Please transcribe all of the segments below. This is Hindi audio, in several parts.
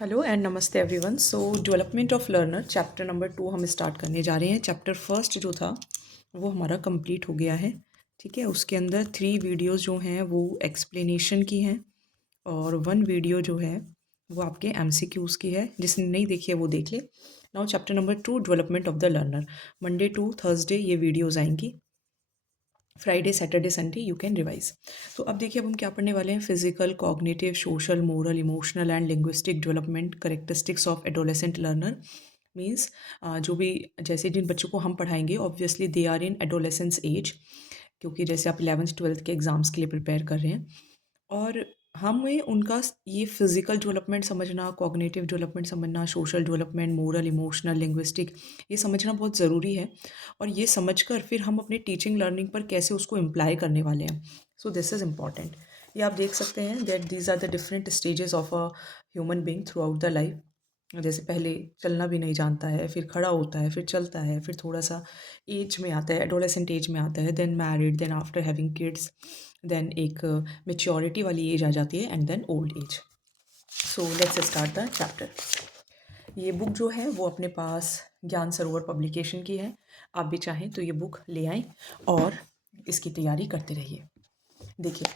हेलो एंड नमस्ते everyone. So development of learner chapter number 2 हम स्टार्ट करने जा रहे हैं। चैप्टर फर्स्ट जो था वो हमारा कंप्लीट हो गया है। ठीक है, उसके अंदर 3 वीडियोस जो हैं वो एक्सप्लेनेशन की हैं और 1 वीडियो जो है वो आपके एमसीक्यूज़ की है। जिसने नहीं देखी है वो देख ले। Now chapter number 2 development of the learner, Monday to Thursday ये वीडियोज़ आएंगी। Friday Saturday Sunday you can revise. तो अब देखिए अब हम क्या पढ़ने वाले हैं। Physical, cognitive, social, moral, emotional and linguistic development characteristics of adolescent learner. Means जो भी जैसे जिन बच्चों को हम पढ़ाएंगे obviously they are in adolescence age, क्योंकि जैसे आप 11th 12th के एग्ज़ाम्स के लिए प्रिपेयर कर रहे हैं। और हमें उनका ये फिज़िकल डेवलपमेंट समझना, कॉग्निटिव डेवलपमेंट समझना, social development, moral, emotional, linguistic, ये समझना बहुत ज़रूरी है। और ये समझकर फिर हम अपने टीचिंग लर्निंग पर कैसे उसको इम्प्लाई करने वाले हैं। So this is important. ये आप देख सकते हैं that these are the different stages of a human being throughout the life. जैसे पहले चलना भी नहीं जानता है, फिर खड़ा होता है, फिर चलता है, फिर थोड़ा सा एज में आता है, एडोलेसेंट एज में आता है, then married, then after having kids, then एक मेच्योरिटी वाली एज आ जाती है and then old age. So let's start the chapter. ये बुक जो है वो अपने पास ज्ञान सरोवर पब्लिकेशन की है। आप भी चाहें तो ये बुक ले आएँ और इसकी तैयारी करते रहिए। देखिए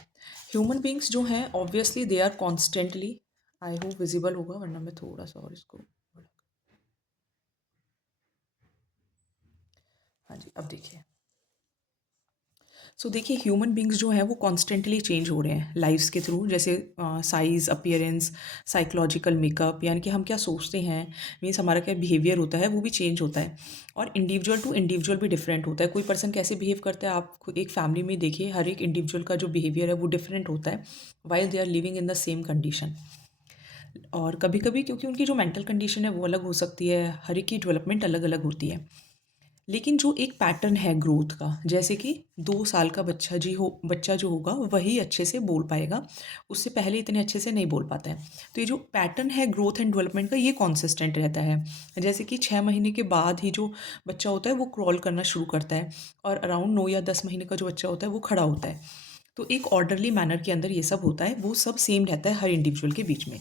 ह्यूमन बींग्स जो हैं obviously they are constantly, I hope visible होगा वरना मैं थोड़ा सा और इसको, हाँ जी अब देखिए। सो देखिए ह्यूमन बींग्स जो हैं वो कॉन्स्टेंटली चेंज हो रहे हैं लाइफ्स के थ्रू। जैसे साइज़, अपीयरेंस, साइकोलॉजिकल मेकअप, यानी कि हम क्या सोचते हैं, मीन्स हमारा क्या बिहेवियर होता है वो भी चेंज होता है। और इंडिविजुअल टू इंडिविजुअल भी डिफरेंट होता है। कोई पर्सन कैसे बिहेव करता है, आप खुद एक फैमिली में देखिए हर एक इंडिविजुअल का जो बिहेवियर है वो डिफरेंट होता है while they are living in the same condition. और कभी कभी क्योंकि उनकी जो मेंटल कंडीशन है वो अलग हो सकती है, हर एक की डेवलपमेंट अलग अलग होती है। लेकिन जो एक पैटर्न है ग्रोथ का, जैसे कि 2 साल का बच्चा जो होगा वही अच्छे से बोल पाएगा, उससे पहले इतने अच्छे से नहीं बोल पाता है। तो ये जो पैटर्न है ग्रोथ एंड डेवलपमेंट का ये कॉन्सिस्टेंट रहता है। जैसे कि 6 महीने के बाद ही जो बच्चा होता है वो क्रॉल करना शुरू करता है और अराउंड 9 या 10 महीने का जो बच्चा होता है वो खड़ा होता है। तो एक ऑर्डरली मैनर के अंदर ये सब होता है, वो सब सेम रहता है हर इंडिविजुअल के बीच में।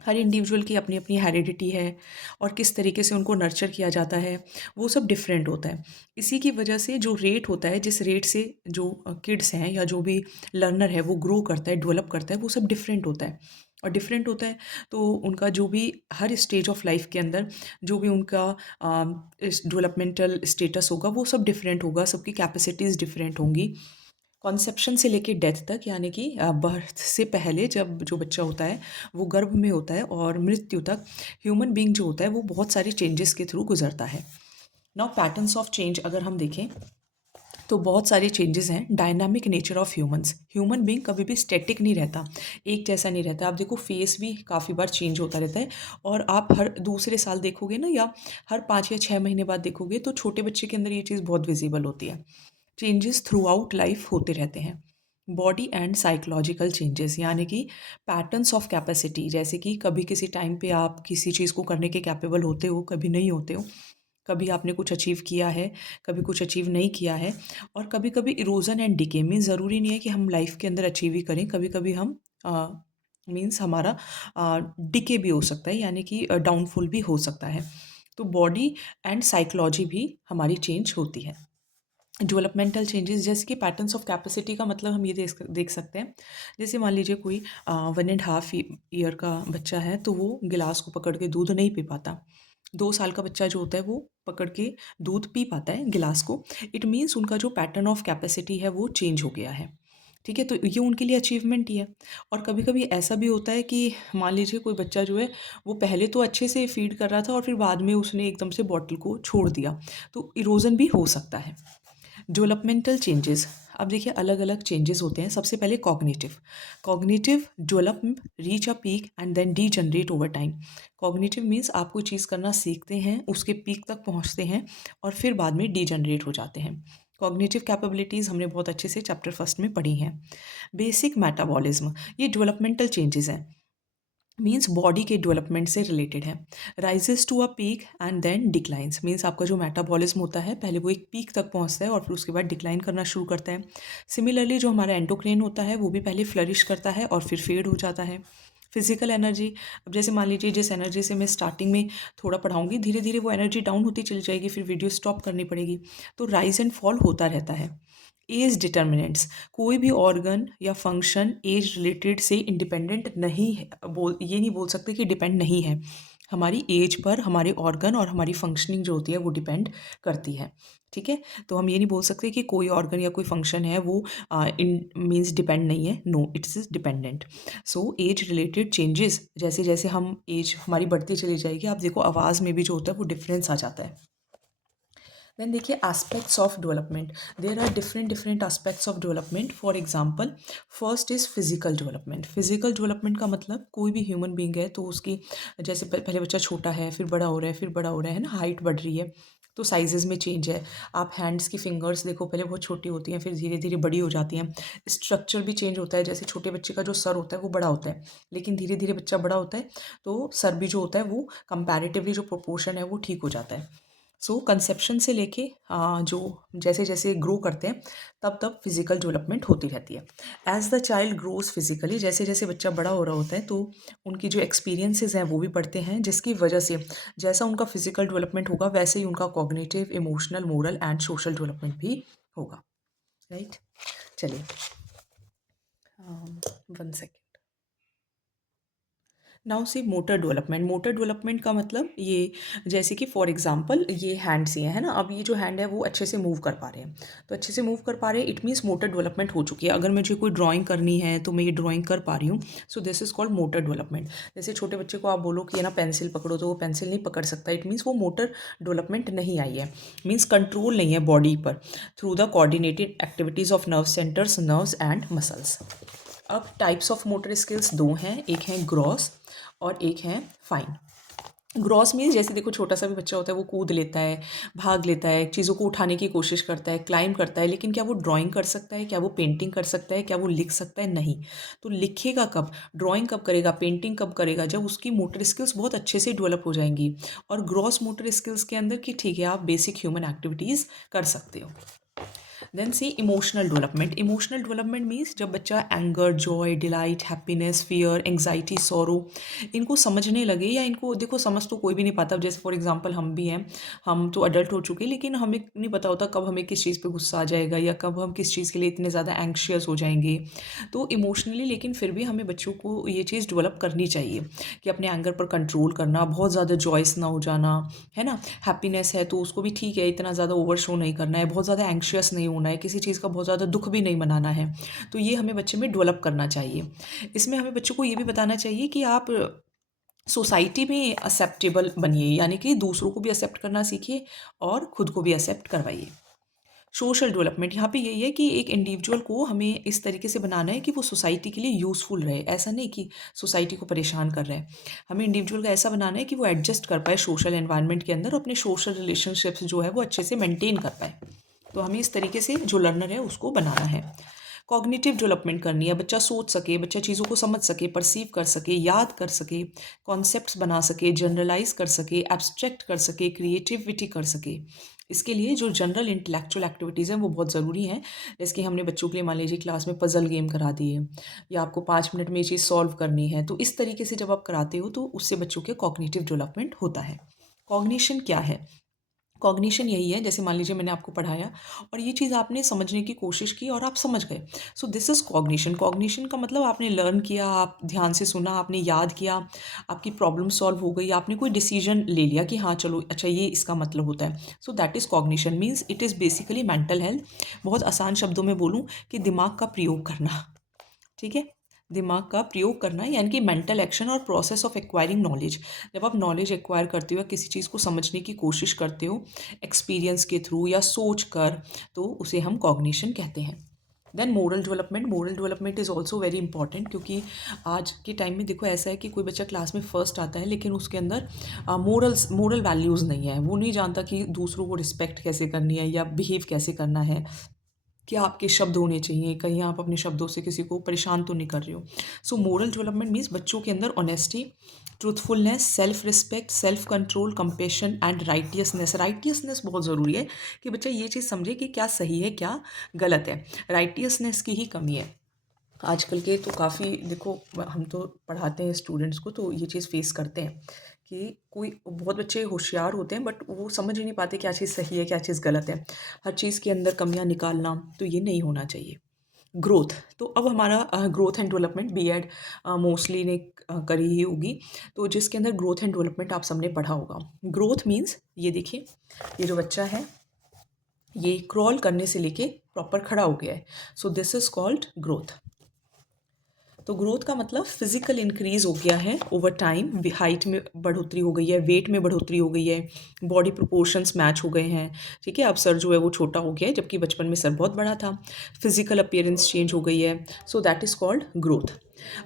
हर इंडिविजुअल की अपनी अपनी हेरिडिटी है और किस तरीके से उनको नर्चर किया जाता है वो सब डिफरेंट होता है। इसी की वजह से जो रेट होता है, जिस रेट से जो किड्स हैं या जो भी लर्नर है वो ग्रो करता है, डेवलप करता है, वो सब डिफरेंट होता है। और डिफरेंट होता है तो उनका जो भी हर स्टेज ऑफ लाइफ के अंदर जो भी उनका डेवलपमेंटल स्टेटस होगा वो सब डिफरेंट होगा, सबकी कैपेसिटीज़ डिफरेंट होंगी। कॉन्सेप्शन से लेके डेथ तक, यानी कि बर्थ से पहले जब जो बच्चा होता है वो गर्भ में होता है और मृत्यु तक ह्यूमन बीइंग जो होता है वो बहुत सारी चेंजेस के थ्रू गुजरता है। नाउ पैटर्न्स ऑफ चेंज अगर हम देखें तो बहुत सारे चेंजेस हैं। Dynamic nature of humans, human being कभी भी स्टैटिक नहीं रहता, एक जैसा नहीं रहता। आप देखो फेस भी काफ़ी बार चेंज होता रहता है। और आप हर दूसरे साल देखोगे ना या हर 5 या 6 महीने बाद देखोगे तो छोटे बच्चे के अंदर ये चीज़ बहुत विजिबल होती है। चेंजेस थ्रू आउट लाइफ होते रहते हैं। बॉडी एंड साइकोलॉजिकल चेंजेस, यानी कि पैटर्न्स ऑफ कैपेसिटी, जैसे कि कभी किसी टाइम पे आप किसी चीज़ को करने के कैपेबल होते हो, कभी नहीं होते हो। कभी आपने कुछ अचीव किया है, कभी कुछ अचीव नहीं किया है। और कभी कभी इरोजन एंड डिके, मीन्स ज़रूरी नहीं है कि हम लाइफ के अंदर अचीव ही करें, कभी कभी हम मीन्स हमारा डिके भी हो सकता है, यानी कि डाउनफॉल भी हो सकता है। तो बॉडी एंड साइकोलॉजी भी हमारी चेंज होती है। डेवलपमेंटल चेंजेस जैसे कि पैटर्न्स ऑफ कैपेसिटी का मतलब हम ये देख सकते हैं। जैसे मान लीजिए कोई 1.5 ईयर का बच्चा है तो वो गिलास को पकड़ के दूध नहीं पी पाता। 2 साल का बच्चा जो होता है वो पकड़ के दूध पी पाता है गिलास को। इट मीन्स उनका जो पैटर्न ऑफ कैपेसिटी है वो चेंज हो गया है। ठीक है, तो ये उनके लिए अचीवमेंट ही है। और कभी कभी ऐसा भी होता है कि मान लीजिए कोई बच्चा जो है वो पहले तो अच्छे से फीड कर रहा था और फिर बाद में उसने एकदम से बॉटल को छोड़ दिया, तो इरोजन भी हो सकता है। डेवलपमेंटल चेंजेस, अब देखिए अलग अलग चेंजेस होते हैं। सबसे पहले cognitive, cognitive develop reach a peak and then degenerate over time. Cognitive means आप कोई चीज़ करना सीखते हैं, उसके पीक तक पहुंचते हैं और फिर बाद में डी जनरेट हो जाते हैं। कॉग्निटिव कैपेबिलिटीज़ हमने बहुत अच्छे से चैप्टर फर्स्ट में पढ़ी हैं। बेसिक मेटाबॉलिज्म, ये डेवलपमेंटल चेंजेस हैं, मीन्स बॉडी के डेवलपमेंट से रिलेटेड है। Rises to a peak and then declines, means आपका जो मेटाबॉलिज्म होता है पहले वो एक पीक तक पहुंचता है और फिर उसके बाद डिक्लाइन करना शुरू करता है। सिमिलरली जो हमारा एंडोक्राइन होता है वो भी पहले फ्लरिश करता है और फिर फेड हो जाता है। फिजिकल एनर्जी, अब जैसे मान लीजिए जिस एनर्जी से मैं स्टार्टिंग में थोड़ा पढ़ाऊंगी, धीरे धीरे वो एनर्जी डाउन होती चली जाएगी, फिर वीडियो स्टॉप करनी पड़ेगी। तो राइज एंड फॉल होता रहता है। एज डिटर्मिनेंट्स, कोई भी ऑर्गन या फंक्शन एज रिलेटेड से इंडिपेंडेंट नहीं है, ये नहीं बोल सकते कि डिपेंड नहीं है। हमारी एज पर हमारे ऑर्गन और हमारी फंक्शनिंग जो होती है वो डिपेंड करती है। ठीक है, तो हम ये नहीं बोल सकते कि कोई ऑर्गन या कोई फंक्शन है वो इन मीन्स डिपेंड नहीं है। No, it's is dependent. So age related changes, जैसे जैसे हम एज हमारी बढ़ती चली जाएगी, आप देखो आवाज़ में भी जो होता है वो डिफरेंस आ जाता है। देन देखिए aspects of development, there are different different aspects of development. For example, first is physical development. Physical development का मतलब कोई भी ह्यूमन बींग है तो उसकी, जैसे पहले बच्चा छोटा है, फिर बड़ा हो रहा है, फिर बड़ा हो रहा है ना, हाइट बढ़ रही है, तो साइजेस में चेंज है। आप हैंड्स की फिंगर्स देखो, पहले बहुत छोटी होती हैं, फिर धीरे धीरे बड़ी हो जाती हैं। स्ट्रक्चर भी चेंज होता है, जैसे छोटे बच्चे का जो सर होता है वो बड़ा होता है, लेकिन धीरे धीरे बच्चा बड़ा होता है तो सर भी जो होता है वो कंपैरेटिवली जो प्रोपोर्शन है वो ठीक हो जाता है। सो कंसेप्शन से लेके जो जैसे जैसे ग्रो करते हैं तब तब फिजिकल डेवलपमेंट होती रहती है। As the child grows physically, जैसे जैसे बच्चा बड़ा हो रहा होता है तो उनकी जो एक्सपीरियंसेस हैं वो भी बढ़ते हैं, जिसकी वजह से जैसा उनका फिजिकल डेवलपमेंट होगा वैसे ही उनका cognitive, emotional, moral and social development भी होगा। राइट, चलिए 1 second. Now see motor development. Motor development का मतलब ये, जैसे कि फॉर एग्जांपल ये हैंड्स ये है ना, अब ये जो हैंड है वो अच्छे से मूव कर पा रहे हैं, तो अच्छे से मूव कर पा रहे हैं, इट मीन्स मोटर डेवलपमेंट हो चुकी है। अगर मुझे कोई ड्राइंग करनी है तो मैं ये ड्राइंग कर पा रही हूँ, so this is called motor development. जैसे छोटे बच्चे को आप बोलो कि है ना पेंसिल पकड़ो, तो वो पेंसिल नहीं पकड़ सकता, इट मीन्स वो मोटर डेवलपमेंट नहीं आई है, मीन्स कंट्रोल नहीं है बॉडी पर through the coordinated activities of nerve centres, nerves and muscles. अब टाइप्स ऑफ मोटर स्किल्स दो हैं, एक है ग्रॉस और एक है फाइन। ग्रॉस मीन्स जैसे देखो छोटा सा भी बच्चा होता है वो कूद लेता है, भाग लेता है, चीज़ों को उठाने की कोशिश करता है, क्लाइंब करता है, लेकिन क्या वो ड्राइंग कर सकता है, क्या वो पेंटिंग कर सकता है, क्या वो लिख सकता है? नहीं। तो लिखेगा कब, ड्राइंग कब करेगा, पेंटिंग कब करेगा? जब उसकी मोटर स्किल्स बहुत अच्छे से डेवलप हो जाएंगी। और ग्रॉस मोटर स्किल्स के अंदर कि ठीक है आप बेसिक ह्यूमन एक्टिविटीज़ कर सकते हो। Then see emotional development. Emotional development means जब बच्चा anger, joy, delight, happiness, fear, anxiety, sorrow इनको समझने लगे, या इनको देखो समझ तो कोई भी नहीं पाता, जैसे फॉर एग्जांपल हम भी हैं, हम तो अडल्ट हो चुके हैं, लेकिन हमें नहीं पता होता कब हमें किस चीज़ पे गुस्सा आ जाएगा या कब हम किस चीज़ के लिए इतने ज़्यादा एंग्शियस हो जाएंगे। तो इमोशनली लेकिन फिर भी हमें बच्चों को ये चीज़ डेवलप करनी चाहिए कि अपने एंगर पर कंट्रोल करना, बहुत ज़्यादा जॉयस ना हो जाना, है ना। हैप्पीनेस है तो उसको भी ठीक है, इतना ज़्यादा ओवर शो नहीं करना है, बहुत ज़्यादा एंग्शियस नहीं होना है, किसी चीज़ का बहुत ज़्यादा दुख भी नहीं मनाना है। तो ये हमें बच्चे में डेवलप करना चाहिए। इसमें हमें बच्चों को ये भी बताना चाहिए कि आप सोसाइटी में एक्सेप्टेबल बनिए, यानी कि दूसरों को भी एक्सेप्ट करना सीखिए और खुद को भी एक्सेप्ट करवाइए। सोशल डेवलपमेंट यहाँ पे यही है कि एक इंडिविजुअल को हमें इस तरीके से बनाना है कि वो सोसाइटी के लिए यूज़फुल रहे, ऐसा नहीं कि सोसाइटी को परेशान कर रहा है। हमें इंडिविजुअल को ऐसा बनाना है कि वो एडजस्ट कर पाए सोशल एनवायरनमेंट के अंदर, अपने सोशल रिलेशनशिप्स जो है वो अच्छे से मेंटेन कर पाए। तो हमें इस तरीके से जो लर्नर है उसको बनाना है। कॉग्निटिव डेवलपमेंट करनी है, बच्चा सोच सके, बच्चा चीज़ों को समझ सके, परसीव कर सके, याद कर सके, कॉन्सेप्ट्स बना सके, जनरलाइज कर सके, एब्स्ट्रैक्ट कर सके, क्रिएटिविटी कर सके। इसके लिए जो जनरल इंटेलेक्चुअल एक्टिविटीज़ हैं वो बहुत ज़रूरी हैं। जैसे कि हमने बच्चों के लिए मान लीजिए क्लास में पज़ल गेम करा दिए, या आपको 5 मिनट में ये चीज़ सॉल्व करनी है, तो इस तरीके से जब आप कराते हो तो उससे बच्चों के कॉग्निटिव डेवलपमेंट होता है। कॉग्निशन क्या है? कॉग्निशन यही है, जैसे मान लीजिए मैंने आपको पढ़ाया और ये चीज़ आपने समझने की कोशिश की और आप समझ गए, सो दिस इज़ कॉग्निशन। कॉग्निशन का मतलब आपने लर्न किया, आप ध्यान से सुना, आपने याद किया, आपकी प्रॉब्लम सॉल्व हो गई, आपने कोई डिसीजन ले लिया कि हाँ चलो अच्छा ये इसका मतलब होता है। सो that is cognition, means it is basically mental health. बहुत आसान शब्दों में बोलूँ कि दिमाग का प्रयोग करना। ठीक है, दिमाग का प्रयोग करना यानी कि मेंटल एक्शन और प्रोसेस ऑफ एक्वायरिंग नॉलेज। जब आप नॉलेज एक्वायर करते हो या किसी चीज़ को समझने की कोशिश करते हो एक्सपीरियंस के थ्रू या सोच कर, तो उसे हम कॉग्निशन कहते हैं। Then moral development. Moral development is also very important, क्योंकि आज के टाइम में देखो ऐसा है कि कोई बच्चा क्लास में फर्स्ट आता है लेकिन उसके अंदर मोरल वैल्यूज़ नहीं है, वो नहीं जानता कि दूसरों को रिस्पेक्ट कैसे करनी है या बिहेव कैसे करना है, क्या आपके शब्द होने चाहिए, कहीं आप अपने शब्दों से किसी को परेशान तो नहीं कर रहे हो। सो मोरल डेवलपमेंट मीन्स बच्चों के अंदर honesty, truthfulness, self respect, self control, compassion and righteousness. Righteousness बहुत ज़रूरी है कि बच्चा ये चीज़ समझे कि क्या सही है क्या गलत है, राइटियसनेस की ही कमी है। आजकल के तो काफ़ी देखो, हम तो पढ़ाते हैं स्टूडेंट्स को तो ये चीज़ फेस करते हैं कि कोई बहुत बच्चे होशियार होते हैं बट वो समझ ही नहीं पाते क्या चीज़ सही है क्या चीज़ गलत है। हर चीज़ के अंदर कमियां निकालना, तो ये नहीं होना चाहिए। ग्रोथ, तो अब हमारा growth and development B Ed mostly ने करी ही होगी, तो जिसके अंदर ग्रोथ एंड डेवलपमेंट आप सबने पढ़ा होगा। ग्रोथ मीन्स ये देखिए, ये जो बच्चा है ये क्रॉल करने से लेके प्रॉपर खड़ा हो गया है, so this is called growth. तो ग्रोथ का मतलब फिजिकल इंक्रीज हो गया है ओवर टाइम, हाइट में बढ़ोतरी हो गई है, वेट में बढ़ोतरी हो गई है, बॉडी प्रोपोर्शंस मैच हो गए हैं। ठीक है, अब सर जो है वो छोटा हो गया है जबकि बचपन में सर बहुत बड़ा था। फिजिकल अपीयरेंस चेंज हो गई है, सो दैट इज़ कॉल्ड ग्रोथ।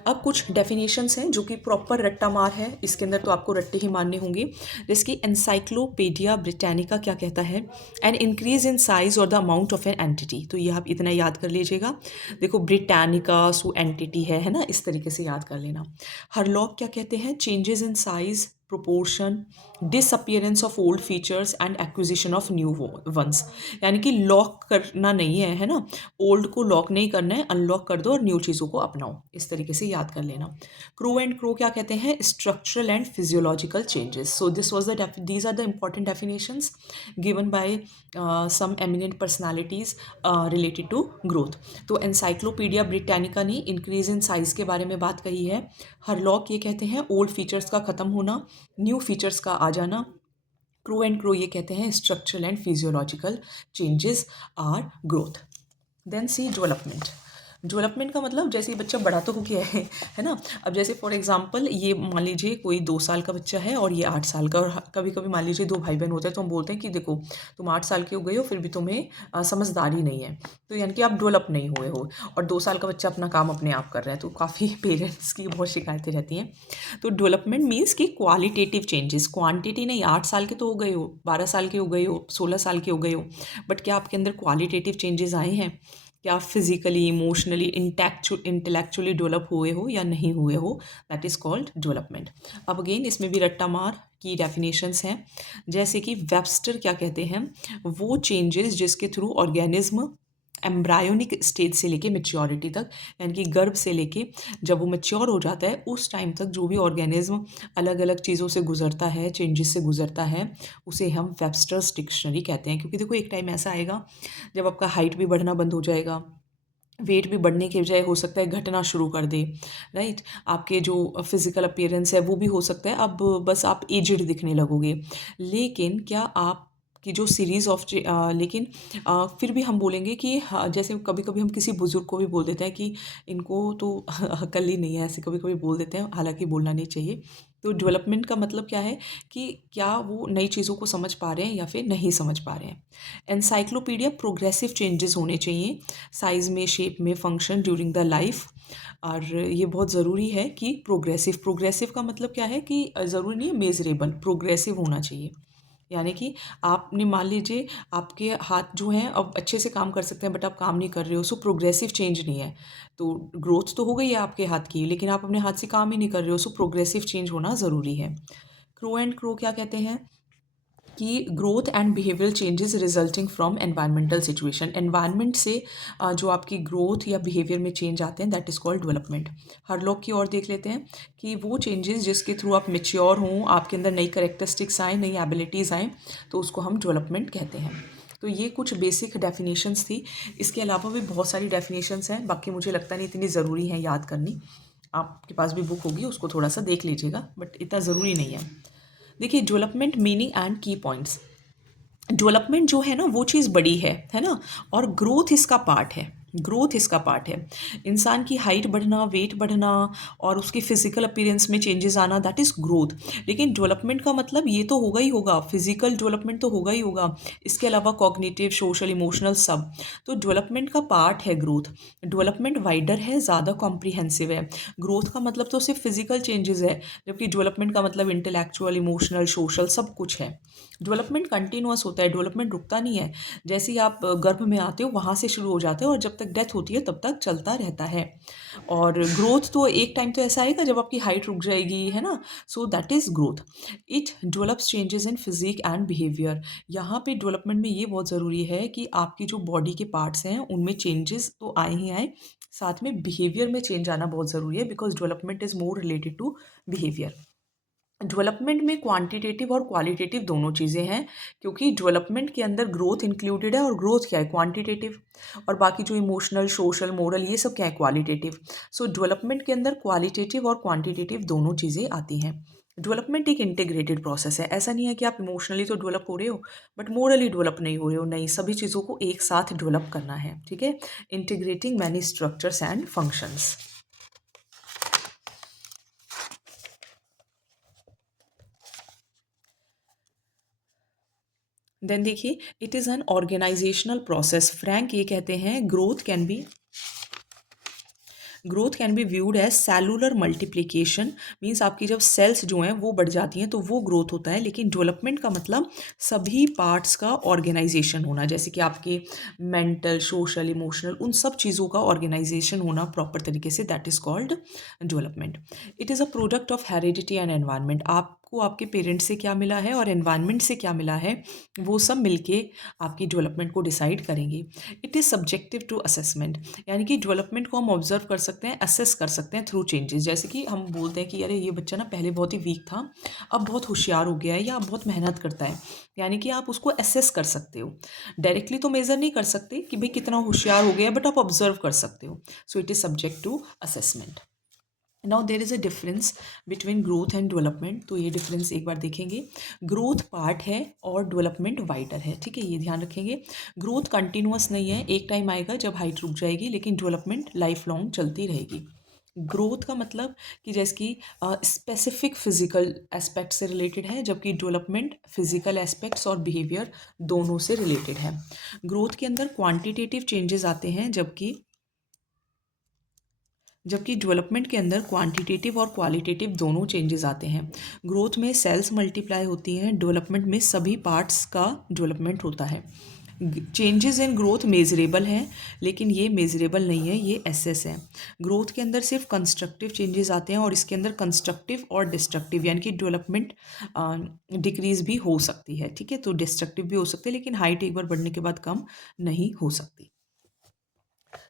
अब कुछ डेफिनेशंस हैं जो कि प्रॉपर रट्टा मार है, इसके अंदर तो आपको रट्टे ही मारने होंगे। जैसे एनसाइक्लोपीडिया ब्रिटानिका क्या कहता है, एन इंक्रीज इन साइज और the amount of an entity. तो ये आप इतना याद कर लीजिएगा। देखो ब्रिटानिका सो एंटिटी है ना, इस तरीके से याद कर लेना। हरलॉक क्या कहते हैं, changes in size, proportion, disappearance of old features and acquisition of new ones. यानी कि लॉक करना नहीं है ना, ओल्ड को लॉक नहीं करना है, अनलॉक कर दो और न्यू चीज़ों को अपनाओ, इस तरीके से याद कर लेना। क्रो एंड क्रो क्या कहते हैं, structural and physiological changes. So this was the these are the important definitions given by some eminent personalities related to growth. तो एनसाइक्लोपीडिया ब्रिटानिका ने इंक्रीज इन साइज के बारे में बात कही है। हरलॉक ये कहते हैं ओल्ड फीचर्स का ख़त्म होना, न्यू फीचर्स का आ जाना। क्रो एंड क्रो ये कहते हैं structural and physiological changes are growth. Then see development. Development का मतलब जैसे ही बच्चा बड़ा तो हो गया है ना। अब जैसे फॉर एग्जांपल ये मान लीजिए कोई 2 साल का बच्चा है और ये 8 साल का, और कभी कभी मान लीजिए दो भाई बहन होते हैं तो हम बोलते हैं कि देखो तुम 8 साल के हो गए हो फिर भी तुम्हें समझदारी नहीं है, तो यानी कि आप डेवलप नहीं हुए हो। और 2 साल का बच्चा अपना काम अपने आप कर रहा है, तो काफ़ी पेरेंट्स की बहुत शिकायतें रहती हैं। तो डेवलपमेंट मीन्स कि क्वालिटेटिव चेंजेस, क्वांटिटी नहीं। 8 साल के तो हो गए हो, 12 साल के हो गए हो, 16 साल के हो गए हो, बट क्या आपके अंदर क्वालिटेटिव चेंजेस आए हैं? क्या फिजिकली, इमोशनली, इंटेलेक्चुअली डेवलप हुए हो या नहीं हुए हो, दैट इज़ कॉल्ड डेवलपमेंट। अब अगेन इसमें भी रट्टा मार की डेफिनेशंस हैं। जैसे कि वेबस्टर क्या कहते हैं, वो चेंजेस जिसके थ्रू ऑर्गेनिज्म एम्ब्रायोनिक स्टेज से लेके मेच्योरिटी तक, यानी कि गर्भ से लेके जब वो मेच्योर हो जाता है उस टाइम तक जो भी ऑर्गेनिज्म अलग अलग चीज़ों से गुजरता है, चेंजेस से गुजरता है, उसे हम वेबस्टर्स डिक्शनरी कहते हैं। क्योंकि देखो एक टाइम ऐसा आएगा जब आपका हाइट भी बढ़ना बंद हो जाएगा, वेट भी बढ़ने के बजाय हो सकता है घटना शुरू कर दे, राइट। आपके जो फिजिकल अपीयरेंस है वो भी हो सकता है अब बस आप एजड दिखने लगोगे। लेकिन क्या आप की जो सीरीज़ ऑफ लेकिन फिर भी हम बोलेंगे कि हाँ, जैसे कभी कभी हम किसी बुज़ुर्ग को भी बोल देते हैं कि इनको तो अकल ही नहीं है, ऐसे कभी कभी बोल देते हैं, हालांकि बोलना नहीं चाहिए। तो डेवलपमेंट का मतलब क्या है कि क्या वो नई चीज़ों को समझ पा रहे हैं या फिर नहीं समझ पा रहे हैं। एनसाइक्लोपीडिया प्रोग्रेसिव चेंजेस होने चाहिए, साइज़ में, शेप में, फंक्शन ड्यूरिंग द लाइफ। और ये बहुत ज़रूरी है कि प्रोग्रेसिव, प्रोग्रेसिव का मतलब क्या है कि ज़रूरी नहीं है मेजरेबल, प्रोग्रेसिव होना चाहिए। यानी कि आपने मान लीजिए आपके हाथ जो हैं अब अच्छे से काम कर सकते हैं बट आप काम नहीं कर रहे हो, सो प्रोग्रेसिव चेंज नहीं है। तो ग्रोथ तो हो गई है आपके हाथ की, लेकिन आप अपने हाथ से काम ही नहीं कर रहे हो, सो प्रोग्रेसिव चेंज होना ज़रूरी है। क्रो एंड क्रो क्या कहते हैं कि growth and behavioural changes resulting from environmental situation, environment से जो आपकी ग्रोथ या बिहेवियर में चेंज आते हैं दैट इज़ कॉल्ड डेवलपमेंट। हर लोग की ओर देख लेते हैं कि वो चेंजेस जिसके थ्रू आप मेच्योर हों, आपके अंदर नई करेक्टरिस्टिक्स आएँ, नई एबिलिटीज़ आएँ, तो उसको हम डेवलपमेंट कहते हैं। तो ये कुछ बेसिक डेफिनेशंस थी। इसके अलावा भी बहुत सारी डेफिनेशंस हैं, बाकी मुझे लगता नहीं इतनी ज़रूरी है याद करनी। आपके पास भी बुक होगी, उसको थोड़ा सा देख लीजिएगा, बट इतना ज़रूरी नहीं है। देखिए डेवलपमेंट मीनिंग एंड की पॉइंट्स। डेवलपमेंट जो है ना वो चीज़ बड़ी है ना, और ग्रोथ इसका पार्ट है, ग्रोथ इसका पार्ट है। इंसान की हाइट बढ़ना, वेट बढ़ना और उसकी फिजिकल अपीयरेंस में चेंजेस आना, दैट इज़ ग्रोथ। लेकिन डेवलपमेंट का मतलब ये तो होगा ही होगा, फिजिकल डेवलपमेंट तो होगा ही होगा, इसके अलावा कॉग्निटिव, सोशल, इमोशनल सब। तो डेवलपमेंट का पार्ट है ग्रोथ। डेवलपमेंट वाइडर है, ज़्यादा कॉम्प्रिहेंसिव है। ग्रोथ का मतलब तो सिर्फ फिजिकल चेंजेस है, जबकि डेवलपमेंट का मतलब इंटेलेक्चुअल, इमोशनल, सोशल सब कुछ है। डेवलपमेंट कंटिन्यूअस होता है, डेवलपमेंट रुकता नहीं है। जैसे ही आप गर्भ में आते हो वहाँ से शुरू हो जाते हो और जब तक डेथ होती है तब तक चलता रहता है। और ग्रोथ तो एक टाइम तो ऐसा आएगा जब आपकी हाइट रुक जाएगी, है ना। So that is growth. It develops changes in physique and behaviour. यहाँ पे डेवलपमेंट में ये बहुत ज़रूरी है कि आपकी जो बॉडी के पार्ट्स हैं उनमें चेंजेस तो आए ही आए, साथ में बिहेवियर में चेंज आना बहुत ज़रूरी है, because development is more related to behaviour. Development में क्वांटिटेटिव और क्वालिटेटिव दोनों चीज़ें हैं, क्योंकि डेवलपमेंट के अंदर ग्रोथ इंक्लूडेड है, और ग्रोथ क्या है, क्वांटिटेटिव, और बाकी जो इमोशनल, सोशल, मोरल, ये सब क्या है, क्वालिटेटिव। सो डेवलपमेंट के अंदर क्वालिटेटिव और क्वांटिटेटिव दोनों चीज़ें आती हैं। डेवलपमेंट एक इंटीग्रेटेड प्रोसेस है, ऐसा नहीं है कि आप इमोशनली तो डेवलप हो रहे हो बट मोरली डेवलप नहीं हो रहे हो, नहीं, सभी चीज़ों को एक साथ डेवलप करना है, ठीक है। Integrating many structures and functions. Then देखिए, it is an organizational process. Frank ये कहते हैं, growth can be viewed as cellular multiplication. Means आपकी जब सेल्स जो हैं वो बढ़ जाती हैं तो वो ग्रोथ होता है, लेकिन डेवलपमेंट का मतलब सभी पार्ट्स का ऑर्गेनाइजेशन होना, जैसे कि आपके मेंटल, सोशल, इमोशनल, उन सब चीज़ों का ऑर्गेनाइजेशन होना प्रॉपर तरीके से, that is called development. It is a product of heredity and environment. आपको आपके पेरेंट्स से क्या मिला है और एनवायरनमेंट से क्या मिला है, वो सब मिलके आपकी डेवलपमेंट को डिसाइड करेंगे। It is subjective to assessment, यानी कि डेवलपमेंट को हम ऑब्जर्व कर सकते हैं, असेस कर सकते हैं थ्रू चेंजेस। जैसे कि हम बोलते हैं कि अरे ये बच्चा ना पहले बहुत ही वीक था, अब बहुत होशियार हो गया है, या अब बहुत मेहनत करता है, यानी कि आप उसको असेस कर सकते हो। डायरेक्टली तो मेज़र नहीं कर सकते कि भाई कितना होशियार हो गया है, बट आप ऑब्जर्व कर सकते हो। So it is subject to assessment. Now there is a difference between growth and development. तो ये डिफरेंस एक बार देखेंगे। ग्रोथ पार्ट है और डेवलपमेंट वाइडर है, ठीक है, ये ध्यान रखेंगे। ग्रोथ कंटिन्यूअस नहीं है, एक टाइम आएगा जब हाइट रुक जाएगी, लेकिन डेवलपमेंट लाइफ लॉन्ग चलती रहेगी। ग्रोथ का मतलब कि जैसे कि स्पेसिफिक फिजिकल एस्पेक्ट से रिलेटेड है, जबकि डेवलपमेंट फिजिकल एस्पेक्ट्स और बिहेवियर दोनों से रिलेटेड है। ग्रोथ के अंदर क्वांटिटेटिव चेंजेस आते हैं, जबकि डेवलपमेंट के अंदर क्वांटिटेटिव और क्वालिटेटिव दोनों चेंजेस आते हैं। ग्रोथ में सेल्स मल्टीप्लाई होती हैं, डेवलपमेंट में सभी पार्ट्स का डेवलपमेंट होता है। चेंजेस इन ग्रोथ मेजरेबल हैं, लेकिन ये मेजरेबल नहीं है, ये एसेस है। ग्रोथ के अंदर सिर्फ कंस्ट्रक्टिव चेंजेस आते हैं, और इसके अंदर कंस्ट्रक्टिव और डिस्ट्रक्टिव, यानी कि डेवलपमेंट डिक्रीज भी हो सकती है, ठीक है, तो डिस्ट्रक्टिव भी हो सकते हैं, लेकिन हाइट एक बार बढ़ने के बाद कम नहीं हो सकती।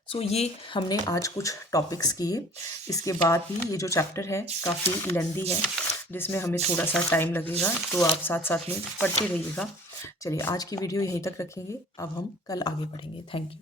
सो ये हमने आज कुछ टॉपिक्स किए। इसके बाद भी ये जो चैप्टर है काफ़ी लेंदी है, जिसमें हमें थोड़ा सा टाइम लगेगा, तो आप साथ साथ में पढ़ते रहिएगा। चलिए, आज की वीडियो यहीं तक रखेंगे, अब हम कल आगे बढ़ेंगे। Thank you.